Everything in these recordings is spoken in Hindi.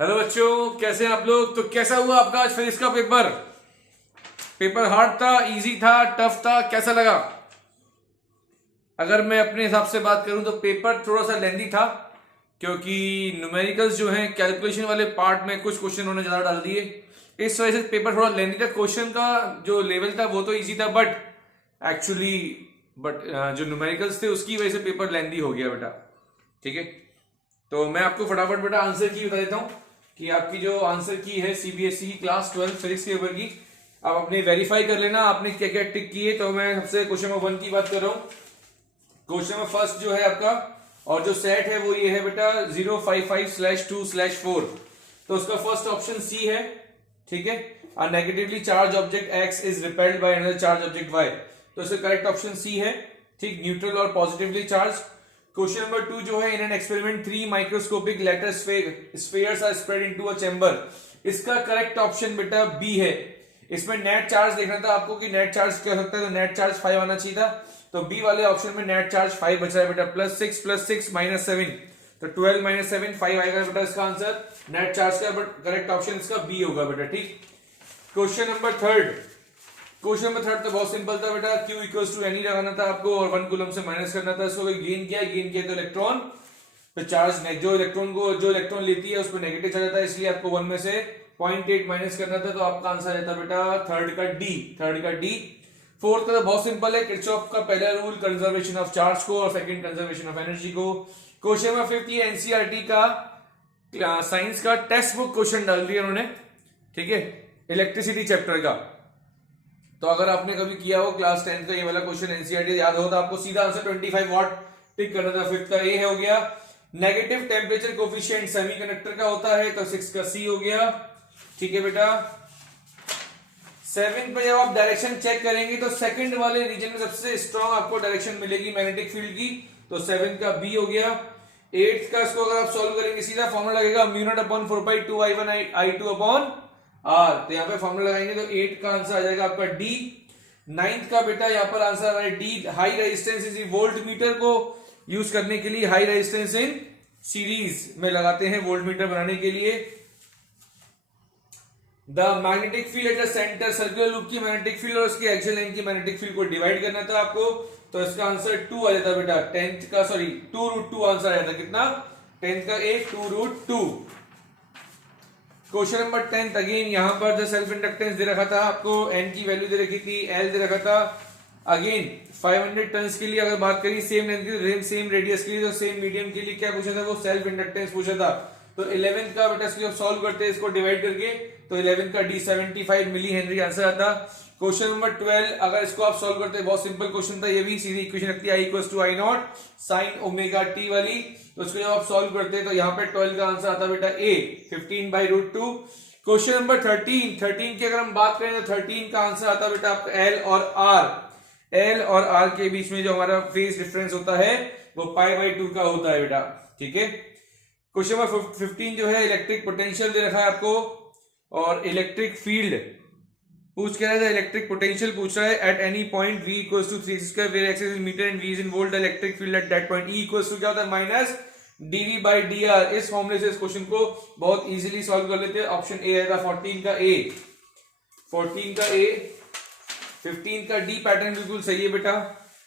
हेलो बच्चों, कैसे हैं आप लोग। तो कैसा हुआ आपका आज फिजिक्स का पेपर। पेपर हार्ड था, इजी था, टफ था, कैसा लगा। अगर मैं अपने हिसाब से बात करूं तो पेपर थोड़ा सा लेंदी था, क्योंकि न्यूमेरिकल्स जो हैं कैलकुलेशन वाले पार्ट में कुछ क्वेश्चन उन्होंने ज्यादा डाल दिए। इस वजह से पेपर थोड़ा लेंदी था। क्वेश्चन का जो लेवल था वो तो इजी था, एक्चुअली बट जो न्यूमेरिकल्स थे उसकी वजह से पेपर लेंदी हो गया बेटा। ठीक है, तो मैं आपको फटाफट बेटा आंसर की बता देता हूं कि आपकी जो आंसर की है सीबीएसई की क्लास 12 फिजिक्स के ऊपर की, आप अपने वेरीफाई कर लेना आपने क्या क्या टिक किए। तो मैं सबसे क्वेश्चन नंबर 1 की बात कर रहा हूं। क्वेश्चन नंबर फर्स्ट जो है आपका, और जो सेट है वो ये है बेटा 055/2/4। तो उसका फर्स्ट ऑप्शन सी है। ठीक है, a negatively charge object x is repelled by another charge object y. तो इसका करेक्ट ऑप्शन सी है। ठीक, न्यूट्रल और पॉजिटिवली चार्ज। क्वेश्चन नंबर 2 जो है, in an experiment 3 microscopic letter spheres are spread into a chamber. इसका करेक्ट ऑप्शन बेटा बी है। इसमें नेट चार्ज देखना था आपको कि नेट चार्ज क्या हो सकता है, तो नेट चार्ज 5 आना चाहिए था। तो बी वाले ऑप्शन में नेट चार्ज 5 बच रहा है बेटा। +6 + 6 -7, तो 12 - 7 5 आएगा बेटा इसका आंसर नेट चार्ज का। बट करेक्ट ऑप्शन इसका बी होगा बेटा। ठीक, क्वेश्चन नंबर थर्ड तो बहुत सिंपल था बेटा। Q इक्वल्स टू एनी लगाना था आपको और 1 कूलम से माइनस करना था। इसको गेन किया तो इलेक्ट्रॉन पे चार्ज, जो इलेक्ट्रॉन लेती है उस पर नेगेटिव चला जाता है, इसलिए आपको 1 में से 0.8 माइनस करना था। तो आपका आंसर रहता बेटा थर्ड का डी। फोर्थ का तो बहुत सिंपल है, किरचॉफ का पहला रूल कंजर्वेशन ऑफ चार्ज को और सेकंड कंजर्वेशन ऑफ एनर्जी को। क्वेश्चन नंबर 5 ये एनसीईआरटी का साइंस का टेक्स्ट बुक क्वेश्चन डाल दिया उन्होंने। ठीक है, इलेक्ट्रिसिटी चैप्टर का। तो अगर आपने कभी किया हो क्लास 10 का ये वाला क्वेश्चन एनसीईआरटी याद हो तो आपको सीधा आंसर 25 वाट टिक करना था। 5th का ए हो गया। नेगेटिव टेम्परेचर कोफिशिएंट सेमीकंडक्टर का होता है, तो 6 का सी हो गया। ठीक है बेटा। 7th में जब आप डायरेक्शन चेक करेंगे तो सेकंड वाले रीजन में सबसे स्ट्रॉन्ग आपको डायरेक्शन मिलेगी मैग्नेटिक फील्ड की, तो 7 का बी हो गया। 8th का इसको अगर आप सॉल्व करेंगे सीधा फॉर्मूला लगेगा μ0/4π2I1I2 आर। तो यहाँ पे फॉर्मूला लगाएंगे तो 8 का आंसर आ जाएगा आपका डी। 9th का बेटा यहाँ पर आंसर आ रहा है D. High resistance is volt meter को यूज करने के लिए हाई रेजिस्टेंस इन सीरीज में लगाते हैं वोल्ट मीटर बनाने के लिए। The magnetic field at the centre, circular loop की मैग्नेटिक फील्ड और उसकी एक्सियल लाइन की मैग्नेटिक फील्ड को डिवाइड करना था आपको। तो इसका आंसर 2 आ जाता बेटा। 2√2 आंसर आया था। कितना? 10th का ए 2√2। क्वेश्चन नंबर 10 अगेन यहां पर जो सेल्फ इंडक्टेंस दे रखा था आपको, एन की वैल्यू दे रखी थी, एल दे रखा था। अगेन 500 टन्स के लिए अगर बात करें सेम लेंथ की, सेम रेडियस के लिए, तो सेम मीडियम के लिए क्या पूछा था, वो सेल्फ इंडक्टेंस पूछा था। तो 11th का बेटा इसको सॉल्व करते हैं इसको डिवाइड करके, तो 11th का डी 75 मिली हेनरी आंसर आता। क्वेश्चन नंबर 12 अगर इसको आप सॉल्व करते हैं, बहुत सिंपल क्वेश्चन था ये भी, सीधी इक्वेशन लगती है I = I0 sin ω t वाली। तो इसको जब आप सॉल्व करते हैं तो यहाँ पे 12 का आंसर आता बेटा ए 15/√2। क्वेश्चन नंबर 13 की अगर हम बात करें तो 13 का आंसर आता बेटा आपका एल और आर के बीच में जो हमारा फेज डिफरेंस होता है वो π/2 का होता है बेटा। ठीक है, क्वेश्चन नंबर 15 जो है इलेक्ट्रिक पोटेंशियल दे रखा है आपको और इलेक्ट्रिक फील्ड पूछ के रहा है। इलेक्ट्रिक पोटेंशियल पूछ रहा है at any point V = 3c², where x is in meter and V is in volt, electric field at that point E = क्या होता है -dV/dr। इस फॉर्मूले से इस क्वेश्चन को बहुत इजीली सॉल्व कर लेते हैं। ऑप्शन ए आएगा 14 का ए। 15 का डी पैटर्न बिल्कुल सही है बेटा।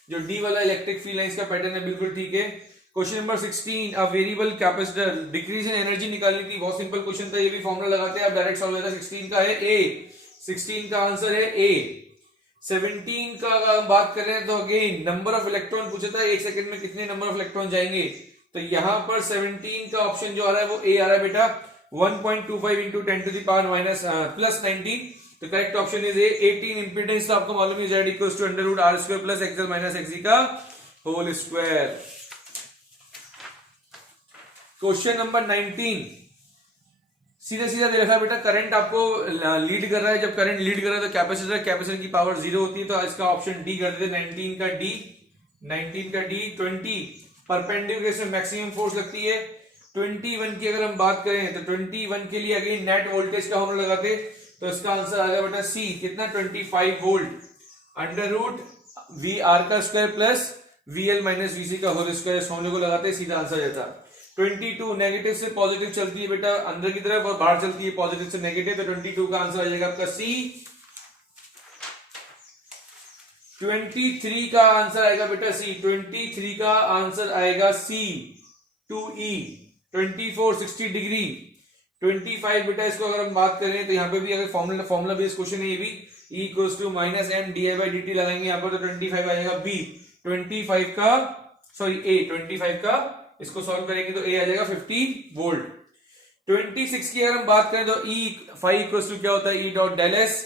जो डी वाला इलेक्ट्रिक फील्ड है इसका पैटर्न है बिल्कुल ठीक है। Question number 16 a variable capacitor, decrease in energy निकालनी थी, बहुत सिंपल क्वेश्चन था, ये भी फॉर्मूला लगाते हैं आप डायरेक्ट सॉल्व होता है। 16 का है ए, 16 का आंसर है ए। 17 का अगर हम बात करें तो अगेन नंबर ऑफ इलेक्ट्रॉन पूछा था, 1 सेकंड में कितने नंबर ऑफ इलेक्ट्रॉन जाएंगे। तो यहां पर 17 का ऑप्शन जो आ रहा है वो ए आ रहा है बेटा। 1.25 × 10⁻⁻⁻19। तो correct option is a 18। Impedance तो आपको मालूम है Z = √R² + XL - XC का होल स्क्वायर। क्वेश्चन नंबर 19 सीधा दे रखा है बेटा, करंट आपको लीड कर रहा है। जब करंट लीड कर रहा है तो कैपेसिटर की पावर 0 होती है, तो इसका ऑप्शन डी कर देते। 19 का डी। 20 परपेंडिकुलर से मैक्सिमम फोर्स लगती है। 21 की अगर हम बात करें तो 21 के लिए अगेन नेट वोल्टेज का हम लगाते, तो इसका आंसर आ गया बेटा सी। कितना? 25 वोल्ट √VR² + VL - VC का होल स्क्वायर। इस फॉर्मूले को लगाते सीधा आंसर रहता। 22 नेगेटिव से पॉजिटिव चलती है बेटा अंदर की तरफ और बाहर चलती है पॉजिटिव से नेगेटिव, तो 22 का आंसर आ जाएगा आपका सी। 23 का आंसर आएगा बेटा सी, 23 का आंसर आएगा सी 2E। 24 60 डिग्री। 25 बेटा इसको अगर हम बात करें तो यहाँ पे भी अगर फॉर्मूला बेस्ड क्वेश्चन है ये भी, E equals to minus M D I by D T लगाएंगे यहाँ पर, तो 25 आ जाएगा बी। 25 का सॉरी ए 25 का इसको सॉल्व करेंगे तो ए आ जाएगा 50 वोल्ट। 26 की अगर हम बात करें तो E 5 इक्वल्स टू क्या होता है, E डॉट डेल एस।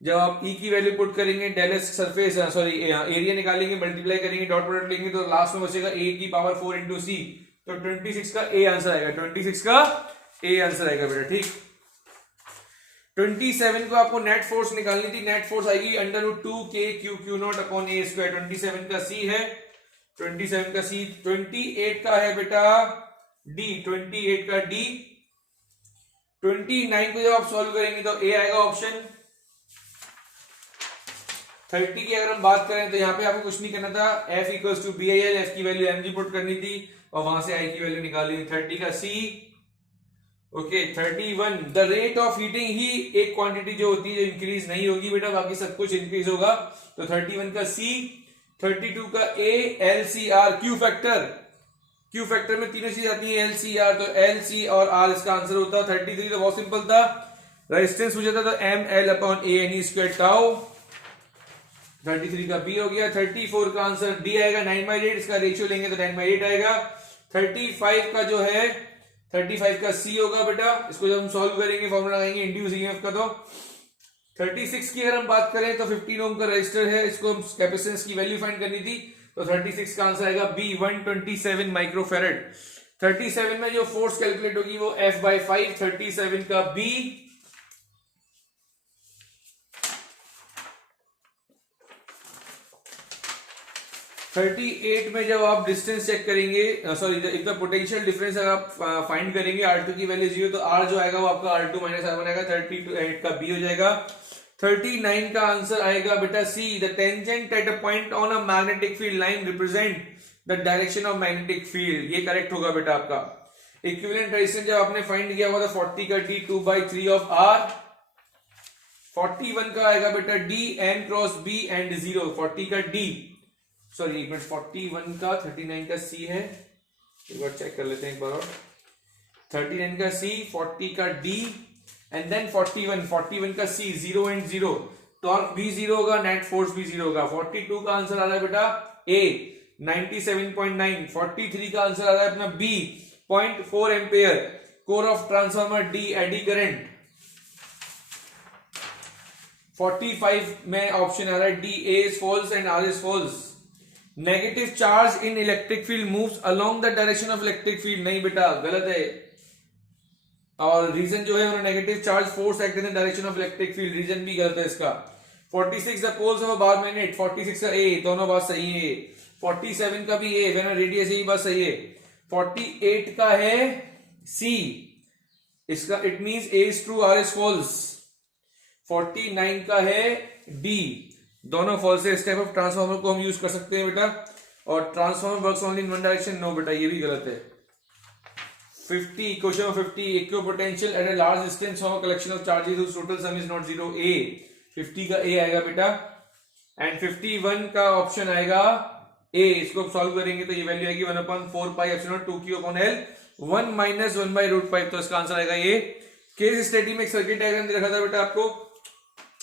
जब आप E की वैल्यू पुट करेंगे, del S surface sorry area निकालेंगे, मल्टीप्लाई करेंगे, डॉट प्रोडक्ट लेंगे तो लास्ट में बचेगा A की पावर 4 इंटू सी, तो 26 का ए आंसर आएगा, 26 का ए आंसर आएगा बेटा। ठीक, 27 को आपको नेट फोर्स निकालनी थी, नेट फोर्स आएगी अंडर रूट 2 के Q Q not upon A square. 27 का सी है, 27 का सी। 28 का है बेटा डी, 28 का डी। 29 को जब आप सॉल्व करेंगे तो ए आएगा ऑप्शन। 30 की अगर हम बात करें तो यहाँ पे आपको कुछ नहीं करना था, F equals to B I L, F की वैल्यू एम जी पुट करनी थी और वहां से आई की वैल्यू निकाली थी। 30 का C. Okay 31 the rate of heating ही एक क्वांटिटी जो होती है जो इंक्रीज नहीं होगी बेटा, बाकी सब कुछ इंक्रीज होगा, तो 31 का सी। 32 का A L C R, Q factor, Q factor में तीनों चीज आती है, एल सी आर, तो एल सी और आर इसका आंसर होता। 33 तो बहुत सिंपल था, रेजिस्टेंस पूछा था तो M L upon A N E square tau. 33 का बी हो गया। 34 का आंसर डी आएगा, 9/8, इसका रेशियो लेंगे तो 9/8 आएगा। 35 का जो है 35 का सी होगा बेटा, इसको जब हम सॉल्व करेंगे फॉर्मूला लगाएंगे इंड्यूस ईएमएफ का। तो 36 की अगर हम बात करें तो 15 ओम का रजिस्टर है, इसको हम कैपेसिटेंस की वैल्यू फाइंड करनी थी, तो 36 का आंसर आएगा बी 127 माइक्रोफेरेड। 37 में जो फोर्स कैलकुलेट होगी वो F/5। 37 का बी। 38 में जब आप डिस्टेंस चेक करेंगे, sorry if the potential difference अगर आप फाइंड करेंगे R2 की वैल्यू 0, तो R जो आएगा वो आपका R2 माइनस R1 आएगा। 38 का बी हो जाएगा। 39 का आंसर आएगा बेटा C, the tangent at a point on a magnetic field line represent the direction of magnetic field, ये करेक्ट होगा बेटा आपका। इक्विवेलेंट रेजिस्टेंस जब आपने फाइंड किया हुआ था 40 का डी 2/3 ऑफ R। 41 का आएगा बेटा D n cross B and 0। 40 का डी, सॉरी एक मिनट, 41 का 39 का सी है, एक बार चेक कर लेते हैं एक बार और। 39 का सी, 40 का डी एंड देन 41 का सी, 0 एंड 0, टॉर्क भी 0 होगा, नेट फोर्स भी 0 होगा। 42 का आंसर आ रहा है बेटा ए 97.9। 43 का आंसर आ रहा है अपना B 0.4 ampere, core of transformer D eddy current. 45 में ऑप्शन आ रहा है D A is false and R is false. Negative charge in electric field moves along the direction of electric field, नहीं बेटा गलत है। और रीजन जो है negative charge force act in the direction of electric field, reason भी गलत है इसका। 46 the poles of a bar magnet, 46 का ए, दोनों बात सही है। 47 का भी ए, व्हेन अ रेडियस, यही बात सही है। 48 का है सी, इसका it means A is true R is false. 49 का है डी, दोनों फॉल्स है। इस टाइप ऑफ ट्रांसफार्मर को हम यूज कर सकते हैं बेटा। और transformer works only in one direction, no बेटा ये भी गलत है। 50 question number 50, equipotential at a large distance from a collection of charges whose total sum is not 0, A 50 का ए आएगा बेटा। एंड 51 का ऑप्शन आएगा ए, इसको सॉल्व करेंगे तो ये वैल्यू आएगी 1/4 pi epsilon 2q upon l 1 minus 1/√5, तो इसका आंसर आएगा ये। केस स्टडी में एक सर्किट डायग्राम दे रखा था बेटा आपको,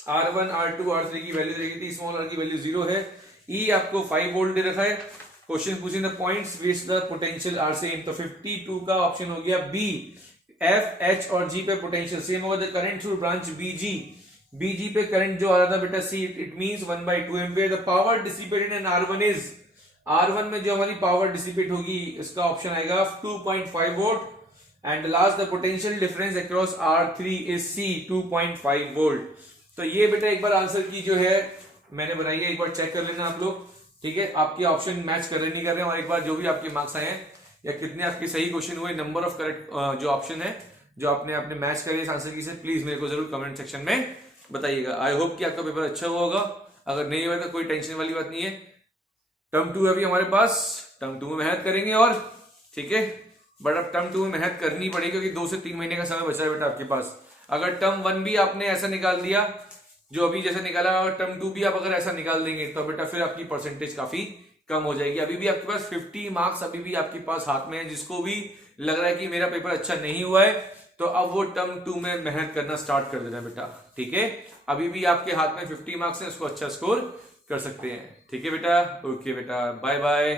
R1 R2 R3 की वैल्यू देखी थी, स्मॉल r की वैल्यू 0 है, E आपको 5 वोल्ट दे रखा है। क्वेश्चन पूछिंग the points which the potential are same, तो 52 का ऑप्शन हो गया बी, F H और G पे पोटेंशियल सेम होगा। The current through branch BG पे करंट जो आ रहा था बेटा C, it means 1/2 ampere. The power dissipated in R1 is, R1 में जो हमारी पावर डिसिपेट होगी इसका ऑप्शन आएगा 2.5 volt. And last the potential difference across R3 is C 2.5 volt. तो ये बेटा एक बार आंसर की जो है मैंने बनाई है, एक बार चेक कर लेना आप लोग, ठीक है। आपके ऑप्शन मैच कर रहे नहीं कर रहे हैं, और एक बार जो भी आपके मार्क्स आए हैं या कितने आपके सही क्वेश्चन हुए, नंबर ऑफ करेक्ट जो ऑप्शन है जो आपने मैच करे इस आंसर की से, प्लीज मेरे को जरूर कमेंट सेक्शन में बताइएगा। आई होप कि आपका पेपर अच्छा हुआ होगा। अगर नहीं हुआ तो कोई टेंशन वाली बात नहीं है, टर्म 2 अभी हमारे पास, टर्म 2 में मेहनत करेंगे और ठीक है बट अब टर्म 2 में मेहनत करनी पड़ेगी क्योंकि 2 से 3 महीने का समय बचा है बेटा आपके पास। अगर टर्म 1 भी आपने ऐसा निकाल दिया जो अभी जैसे निकाला, और टर्म 2 भी आप अगर ऐसा निकाल देंगे तो बेटा फिर आपकी परसेंटेज काफी कम हो जाएगी। अभी भी आपके पास 50 मार्क्स अभी भी आपके पास हाथ में है। जिसको भी लग रहा है कि मेरा पेपर अच्छा नहीं हुआ है तो अब वो टर्म 2 में मेहनत करना स्टार्ट कर देना बेटा, ठीक है। अभी भी आपके हाथ में 50 मार्क्स है, उसको अच्छा स्कोर कर सकते हैं, ठीक है बेटा। ओके बेटा, बाय बाय।